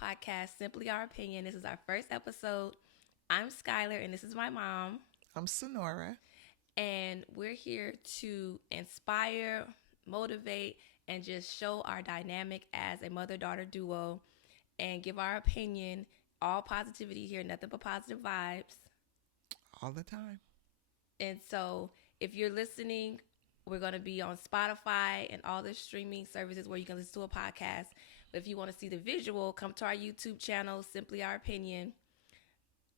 podcast, Simply Our Opinion. This is our first episode. I'm Skylar, and this is my mom. I'm Sannora. And we're here to inspire, motivate, and just show our dynamic as a mother daughter duo and give our opinion. All positivity here, nothing but positive vibes. All the time. And so, if you're listening, we're going to be on Spotify and all the streaming services where you can listen to a podcast. But if you want to see the visual, come to our YouTube channel, Simply Our Opinion,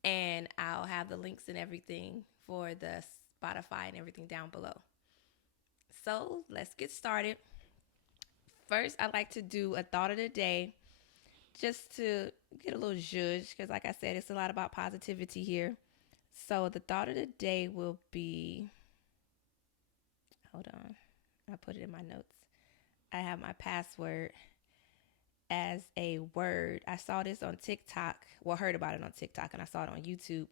and I'll have the links and everything for the Spotify and everything down below. So let's get started. First, I'd like to do a thought of the day just to get a little zhuzh because, like I said, it's a lot about positivity here. So the thought of the day will be, hold on, I put it in my notes. I have my password as a word. I saw this on TikTok. Well, heard about it on TikTok, and I saw it on YouTube.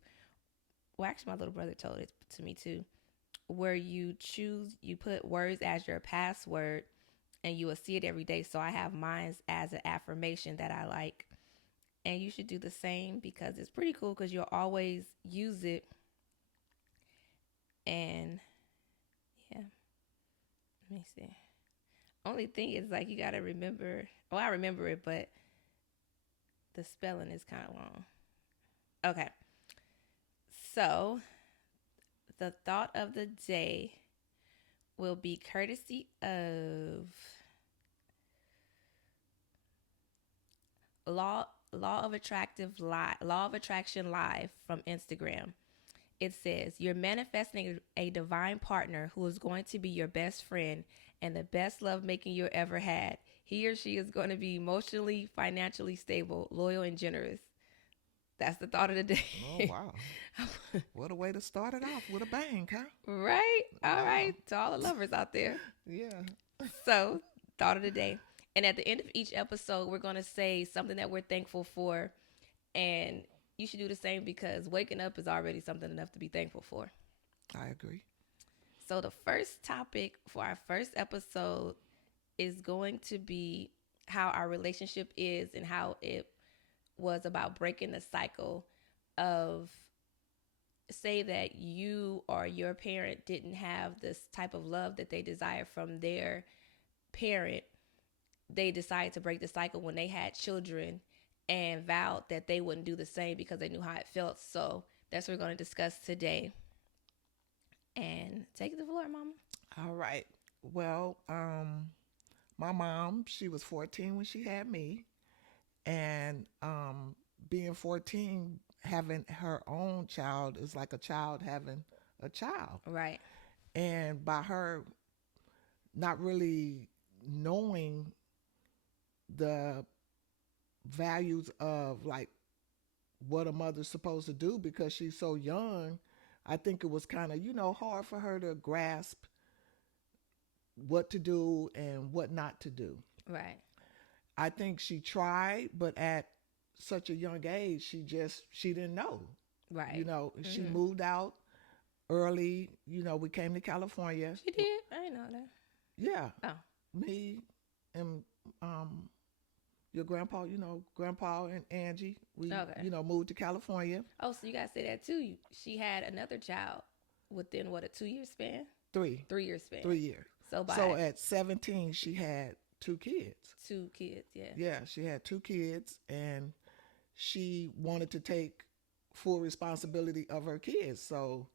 Well, actually, my little brother told it to me too. Where you put words as your password, and you will see it every day. So I have mine as an affirmation that I like. And you should do the same because it's pretty cool because you'll always use it. And yeah, let me see. Only thing is like you got to remember. Oh, I remember it, but the spelling is kind of long. Okay. So the thought of the day will be courtesy of Law of Attraction Live from Instagram. It says, you're manifesting a divine partner who is going to be your best friend and the best lovemaking you ever had. He or she is going to be emotionally, financially stable, loyal, and generous. That's the thought of the day. Oh, wow. What a way to start it off with a bang, huh? Right? All Wow. right. To all the lovers out there. Yeah. So, thought of the day. And at the end of each episode, we're going to say something that we're thankful for. And you should do the same because waking up is already something enough to be thankful for. I agree. So, the first topic for our first episode is going to be how our relationship is and how it was about breaking the cycle of, say that you or your parent didn't have this type of love that they desire from their parent. They decided to break the cycle when they had children and vowed that they wouldn't do the same because they knew how it felt. So that's what we're going to discuss today. And take the floor, Mama. All right. Well, my mom, she was 14 when she had me. And being 14, having her own child is like a child having a child. Right. And by her not really knowing the values of like what a mother's supposed to do because she's so young, I think it was kind of, hard for her to grasp what to do and what not to do. Right. I think she tried, but at such a young age, she didn't know. Right. She moved out early. We came to California. She did? I didn't know that. Yeah. Oh. Me and your grandpa and Angie, we, Okay. moved to California. Oh, so you guys say that too. She had another child within what, a 2-year span? 3. 3-year span. 3 years. So at 17, she had 2 kids. 2 kids, yeah. Yeah, she had 2 kids, and she wanted to take full responsibility of her kids. So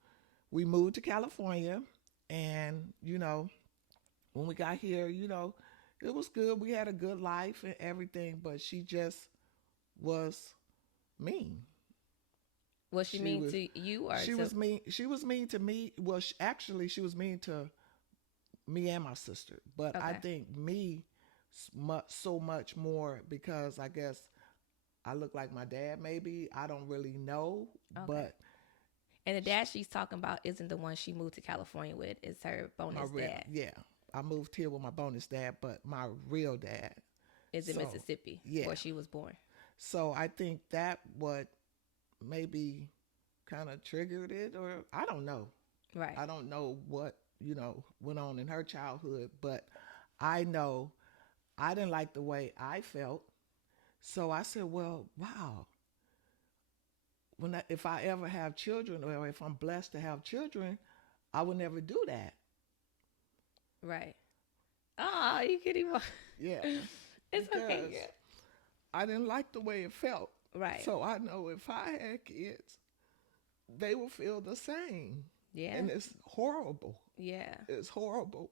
we moved to California, and when we got here, it was good. We had a good life and everything, but she just was mean. Was she mean to you or she was mean? She was mean to me. Well, actually, she was mean to me and my sister. But I think me so much more because I guess I look like my dad. Maybe I don't really know, but. And the dad she's talking about isn't the one she moved to California with. It's her bonus dad. Yeah. I moved here with my bonus dad, but my real dad is in Mississippi, where she was born. So I think that what maybe kind of triggered it, or I don't know. Right. I don't know what, went on in her childhood, but I know I didn't like the way I felt. So I said, well, wow, if I ever have children, or if I'm blessed to have children, I would never do that. Right. Oh, you can even. Yeah, It's okay, because girl. I didn't like the way it felt. Right. So I know if I had kids, they will feel the same. Yeah. And it's horrible. Yeah. It's horrible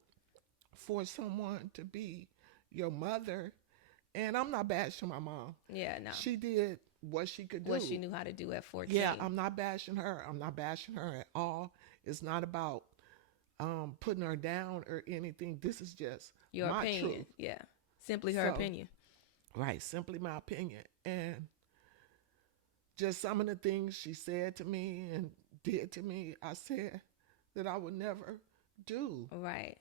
for someone to be your mother. And I'm not bashing my mom. Yeah. No. She did what she could do. What she knew how to do at 14. Yeah, I'm not bashing her. I'm not bashing her at all. It's not about putting her down or anything. This is just Your my opinion. truth. Yeah. Simply her So, opinion. right, simply my opinion. And just some of the things she said to me and did to me, I said that I would never do. Right.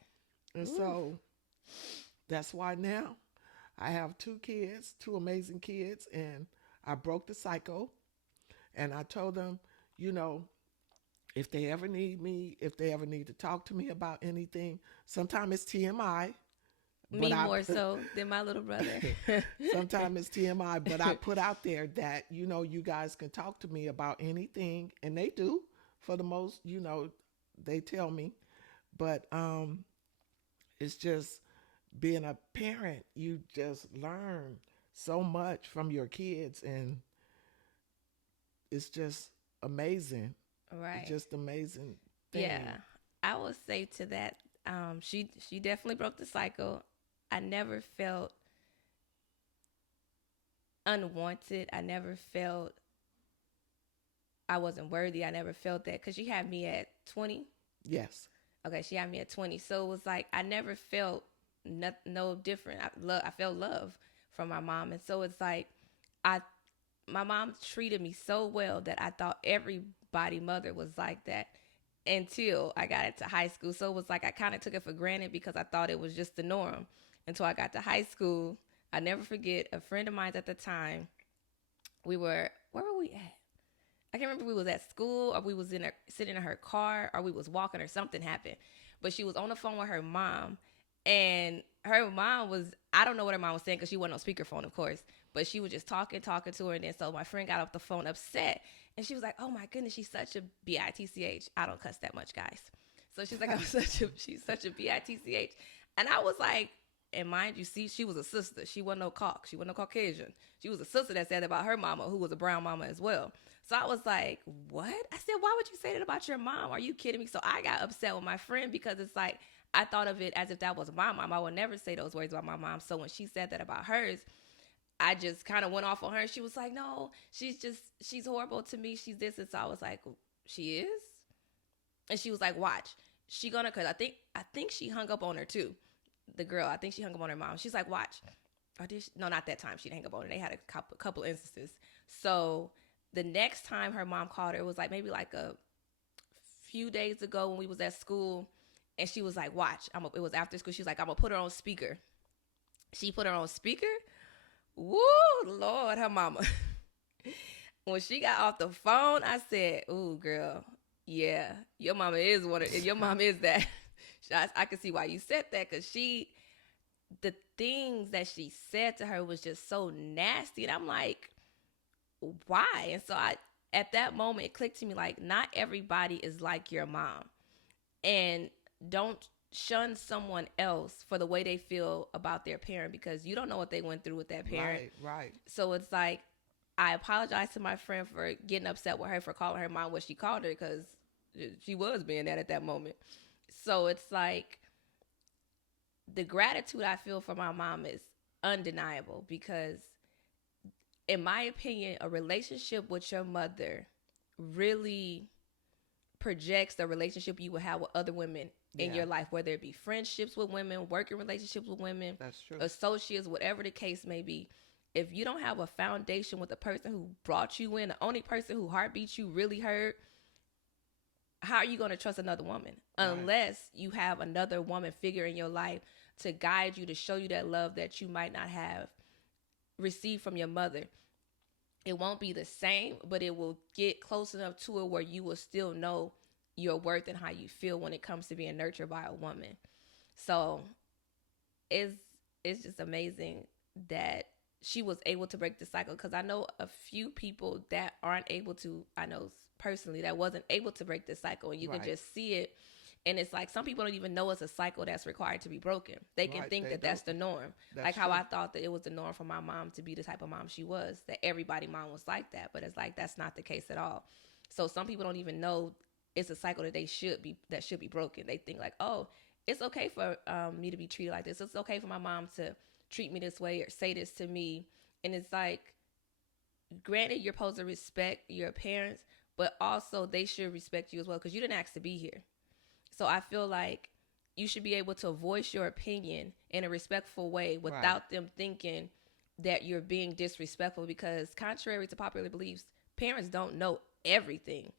And Ooh. so that's why now I have two kids, two amazing kids, and I broke the cycle. And I told them, you know, if they ever need me, if they ever need to talk to me about anything, sometimes it's TMI. Me more so than my little brother. Sometimes it's TMI, but I put out there that, you know, you guys can talk to me about anything. And they do for the most, you know, they tell me. But it's just being a parent, you just learn so much from your kids. And it's just amazing. Right. It's just amazing thing. Yeah. I would say to that, she definitely broke the cycle. I never felt unwanted. I never felt I wasn't worthy. I never felt that because she had me at 20. Yes. Okay, she had me at 20. So it was like I never felt no different. I felt love from my mom. And so it's like my mom treated me so well that I thought everybody mother was like that until I got into high school. So it was like I kind of took it for granted because I thought it was just the norm until I got to high school. I never forget a friend of mine at the time. Where were we at? I can't remember if we was at school or we was sitting in her car or we was walking or something happened. But she was on the phone with her mom, and her mom was, I don't know what her mom was saying because she wasn't on speakerphone, of course. But she was just talking to her. And then so my friend got off the phone upset. And she was like, oh my goodness, she's such a bitch. I don't cuss that much, guys. So she's like, she's such a bitch. And I was like, and mind you, see, she was a sister. She wasn't no She wasn't no Caucasian. She was a sister that said that about her mama, who was a brown mama as well. So I was like, what? I said, why would you say that about your mom? Are you kidding me? So I got upset with my friend because it's like, I thought of it as if that was my mom. I would never say those words about my mom. So when she said that about hers, I just kind of went off on her. She was like, no, she's horrible to me. She's this. And so I was like, she is? And she was like, watch. She gonna, cause I think she hung up on her too. The girl, I think she hung up on her mom. She's like, watch. Or did she? No, not that time. She didn't hang up on her. They had a couple instances. So the next time her mom called her, it was like maybe like a few days ago when we was at school. And she was like, watch. It was after school. She was like, I'm going to put her on speaker. She put her on speaker. Woo, Lord, her mama. When she got off the phone, I said, ooh, girl, yeah, your mama is your mama is that. I could see why you said that because the things that she said to her was just so nasty. And I'm like, why? And so at that moment, it clicked to me like, not everybody is like your mom. And don't shun someone else for the way they feel about their parent because you don't know what they went through with that parent. Right. So it's like, I apologize to my friend for getting upset with her for calling her mom what she called her because she was being that at that moment. So it's like the gratitude I feel for my mom is undeniable because in my opinion, a relationship with your mother really projects the relationship you will have with other women in your life, whether it be friendships with women, working relationships with women, that's true, associates, whatever the case may be. If you don't have a foundation with the person who brought you in, the only person who heartbeats you really hurt, how are you going to trust another woman? Unless you have another woman figure in your life to guide you, to show you that love that you might not have received from your mother. It won't be the same, but it will get close enough to it where you will still know your worth and how you feel when it comes to being nurtured by a woman. So it's just amazing that she was able to break the cycle. Because I know a few people that aren't able to, I know personally, that wasn't able to break the cycle, and you can just see it. And it's like some people don't even know it's a cycle that's required to be broken. They can think that that's the norm. Like how I thought that it was the norm for my mom to be the type of mom she was, that everybody mom was like that. But it's like that's not the case at all. So some people don't even know it's a cycle that should be broken. They think like, oh, it's okay for me to be treated like this. It's okay for my mom to treat me this way or say this to me. And it's like, granted, you're supposed to respect your parents, but also they should respect you as well because you didn't ask to be here. So I feel like you should be able to voice your opinion in a respectful way without them thinking that you're being disrespectful, because contrary to popular beliefs, parents don't know everything.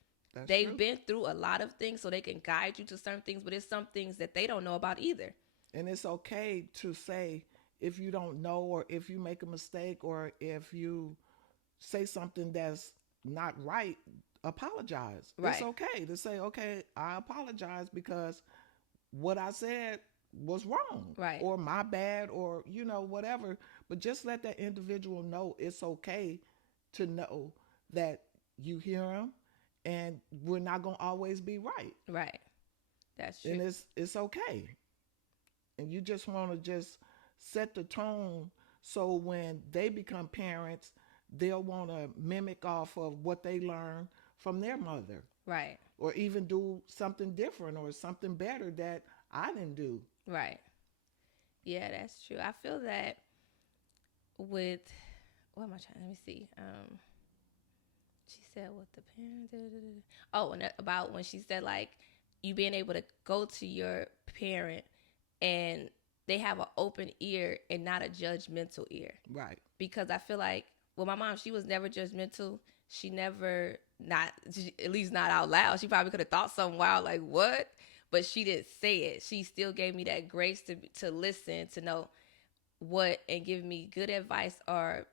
They've been through a lot of things, so they can guide you to certain things, but it's some things that they don't know about either. And it's okay to say if you don't know, or if you make a mistake, or if you say something that's not right, apologize. It's okay to say, okay, I apologize because what I said was wrong, or my bad, or whatever. But just let that individual know it's okay to know that you hear them, and we're not gonna always be right. That's true. And it's okay. And you just want to just set the tone, so when they become parents, they'll want to mimic off of what they learned from their mother. Or even do something different or something better that I didn't do. Yeah, that's true. I feel that with, what am I trying, let me see. She said what the parent did. Oh, and about when she said like you being able to go to your parent and they have an open ear and not a judgmental ear. Because I feel like, well, my mom, she was never judgmental. She never, at least not out loud. She probably could have thought something wild like, what? But she didn't say it. She still gave me that grace to listen, to know what, and give me good advice or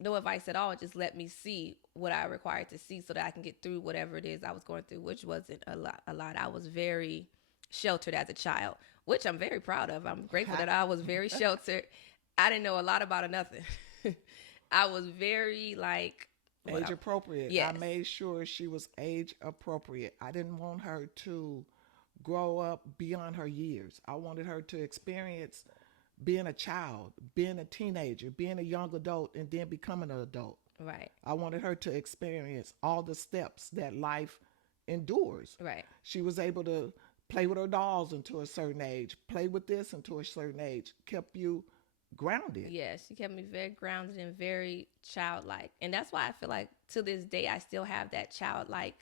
no advice at all. Just let me see what I required to see so that I can get through whatever it is I was going through, which wasn't a lot. I was very sheltered as a child, which I'm very proud of. I'm grateful that I was very sheltered. I didn't know a lot about nothing. I was very like age appropriate. Yes. I made sure she was age appropriate. I didn't want her to grow up beyond her years. I wanted her to experience being a child, being a teenager, being a young adult, and then becoming an adult. I wanted her to experience all the steps that life endures. She was able to play with her dolls until a certain age, play with this until a certain age, kept you grounded. Yeah, she kept me very grounded and very childlike. And that's why I feel like to this day I still have that childlike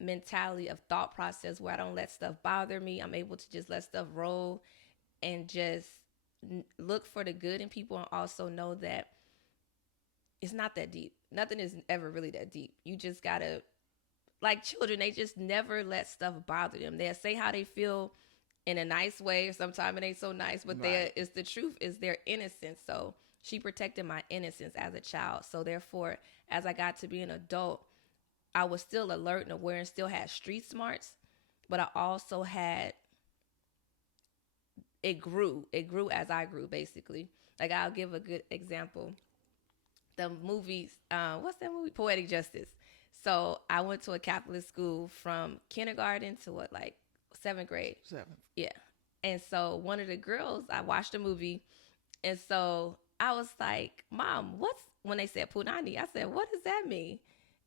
mentality of thought process where I don't let stuff bother me. I'm able to just let stuff roll and just look for the good in people, and also know that it's not that deep. Nothing is ever really that deep. You just gotta, like children, they just never let stuff bother them. They'll say how they feel in a nice way, or sometimes it ain't so nice, but it's the truth, is their innocence. So she protected my innocence as a child. So therefore, as I got to be an adult, I was still alert and aware and still had street smarts, but I also had, it grew as I grew, basically. Like, I'll give a good example. The movies, what's that movie? Poetic Justice. So I went to a Catholic school from kindergarten to like 7th grade. 7th. Yeah. And so one of the girls, I watched the movie, and so I was like, Mom, when they said punani, I said, what does that mean?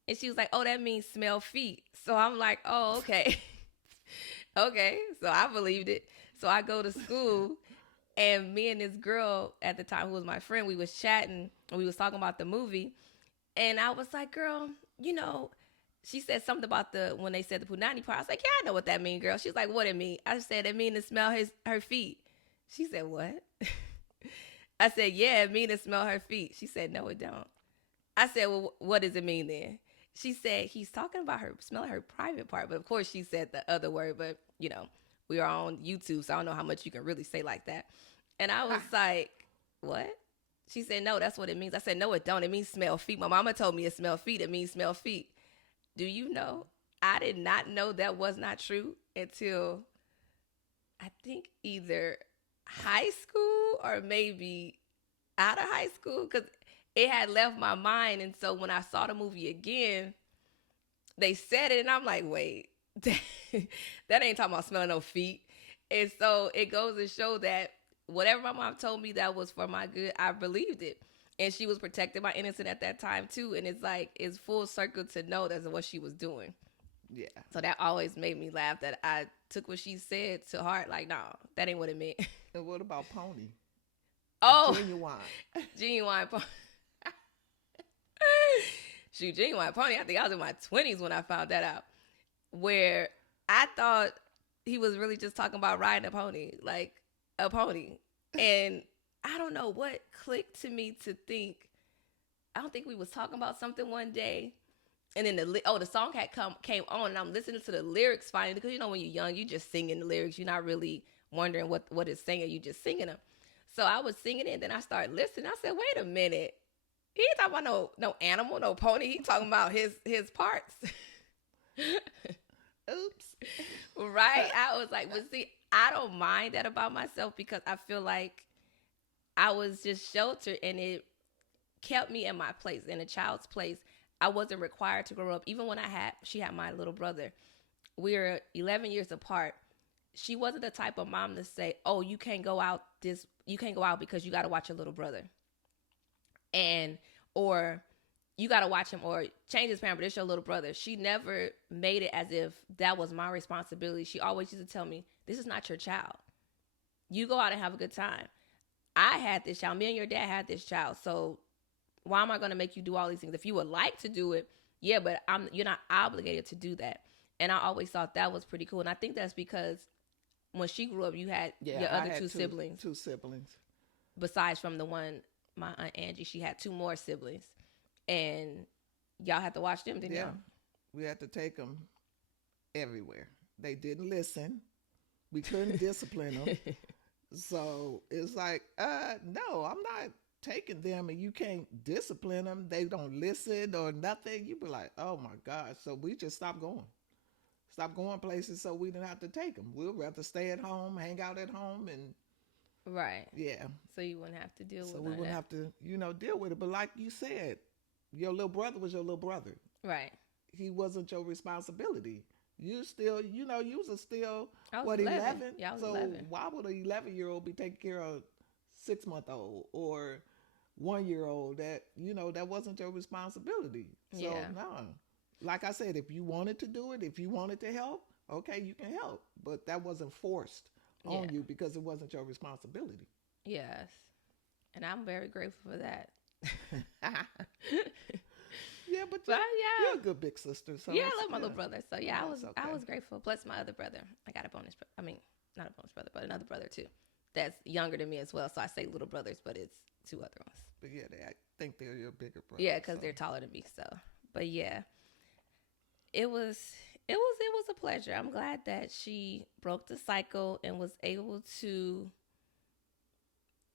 And she was like, oh, that means smell feet. So I'm like, oh, okay. Okay. So I believed it. So I go to school, and me and this girl at the time, who was my friend, we was chatting, and we was talking about the movie. And I was like, girl, she said something about when they said the punani part. I was like, yeah, I know what that means, girl. She's like, what it mean? I said, it mean to smell her feet. She said, what? I said, yeah, it mean to smell her feet. She said, no, it don't. I said, well, what does it mean then? She said, he's talking about her smelling her private part. But of course she said the other word, but we are on YouTube, so I don't know how much you can really say like that. And I was like, what? She said, no, that's what it means. I said, no, it don't. It means smell feet. My mama told me it smell feet. It means smell feet. Do you know? I did not know that was not true until I think either high school or maybe out of high school because it had left my mind. And so when I saw the movie again, they said it, and I'm like, wait, that ain't talking about smelling no feet. And so it goes to show that whatever my mom told me that was for my good, I believed it. And she was protecting my innocence at that time too. And it's like, it's full circle to know that's what she was doing. Yeah. So that always made me laugh that I took what she said to heart. Like, no, that ain't what it meant. And what about Pony? Oh, Genuine Pony. Shoot, Genuine Pony. I think I was in my 20s when I found that out. Where I thought he was really just talking about riding a pony, like a pony. And I don't know what clicked to me to think. I don't think we was talking about something one day. And then the song came on, and I'm listening to the lyrics finally, because you know when you're young, you just singing the lyrics. You're not really wondering what it's saying. You just singing them. So I was singing it, and then I started listening. I said, wait a minute. He ain't talking about no animal, no pony. He talking about his parts. Oops. Right? I was like, but see, I don't mind that about myself because I feel like I was just sheltered, and it kept me in my place, in a child's place. I wasn't required to grow up. Even when she had my little brother, we were 11 years apart. She wasn't the type of mom to say, oh, you can't go out because you got to watch your little brother. Or you got to watch him, or change his parent, but it's your little brother. She never made it as if that was my responsibility. She always used to tell me, this is not your child. You go out and have a good time. I had this child. Me and your dad had this child. So why am I going to make you do all these things? If you would like to do it, yeah, but you're not obligated to do that. And I always thought that was pretty cool. And I think that's because when she grew up, you had your other two siblings. Two siblings. Besides from the one, my Aunt Angie, she had two more siblings. And y'all had to watch them, didn't y'all? We had to take them everywhere. They didn't listen. We couldn't discipline them. So it's like, no, I'm not taking them, and you can't discipline them. They don't listen or nothing. You be like, oh my gosh. So we just stopped going places so we didn't have to take them. We'd rather stay at home, hang out at home, and right. Yeah. So you wouldn't have to deal with it. So we wouldn't have to, deal with it. But like you said, your little brother was your little brother. Right. He wasn't your responsibility. You still, you was still, I was 11? Yeah, I was so 11. Why would an 11-year-old be taking care of 6-month-old or 1-year-old that, that wasn't your responsibility? So, no. Like I said, if you wanted to do it, if you wanted to help, okay, you can help. But that wasn't forced on you because it wasn't your responsibility. Yes. And I'm very grateful for that. Yeah, but you're a good big sister. So yeah, I love my little brother. So yeah, okay. I was grateful. Plus my other brother. I got a bonus. I mean, not a bonus brother, but another brother too. That's younger than me as well. So I say little brothers, but it's two other ones. But yeah, I think they're your bigger brother. Yeah, because they're taller than me. So, but yeah, it was a pleasure. I'm glad that she broke the cycle and was able to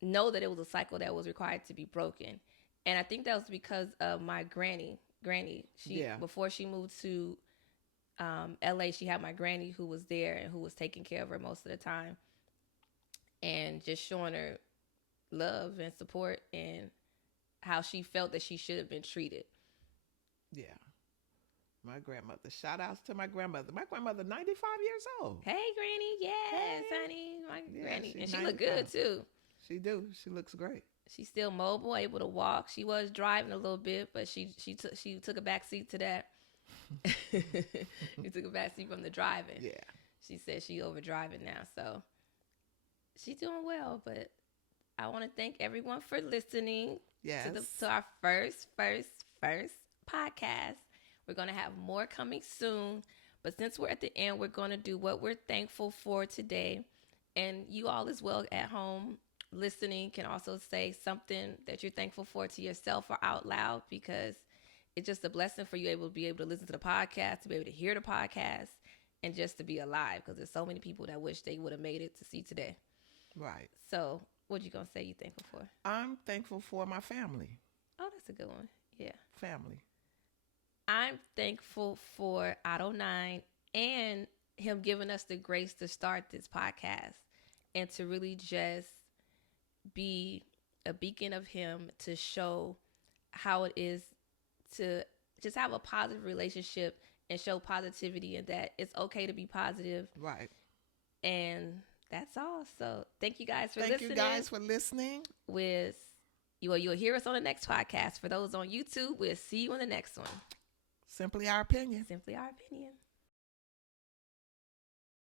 know that it was a cycle that was required to be broken. And I think that was because of my granny. Before she moved to LA, she had my granny who was there and who was taking care of her most of the time. And just showing her love and support and how she felt that she should have been treated. Yeah. My grandmother. Shout outs to my grandmother. My grandmother, 95 years old. Hey, Granny. Yes, honey. My granny. And she looked good, too. She do. She looks great. She's still mobile, able to walk. She was driving a little bit, but she took a back seat to that. She took a back seat from the driving. Yeah. She said she over driving now, so she's doing well. But I want to thank everyone for listening. Yes. To our first podcast. We're gonna have more coming soon, but since we're at the end, we're gonna do what we're thankful for today. And you all as well at home listening can also say something that you're thankful for to yourself or out loud, because it's just a blessing for you to be able to listen to the podcast, to be able to hear the podcast, and just to be alive, because there's so many people that wish they would have made it to see today. Right. So what you gonna say you thankful for? I'm thankful for my family. Oh, that's a good one. Yeah. Family. I'm thankful for Otto9 and him giving us the grace to start this podcast and to really just be a beacon of him to show how it is to just have a positive relationship and show positivity, and that it's okay to be positive. Right. And that's all. So thank you guys for listening. Thank you guys for listening. You'll hear us on the next podcast. For those on YouTube, we'll see you on the next one. Simply Our Opinion. Simply Our Opinion.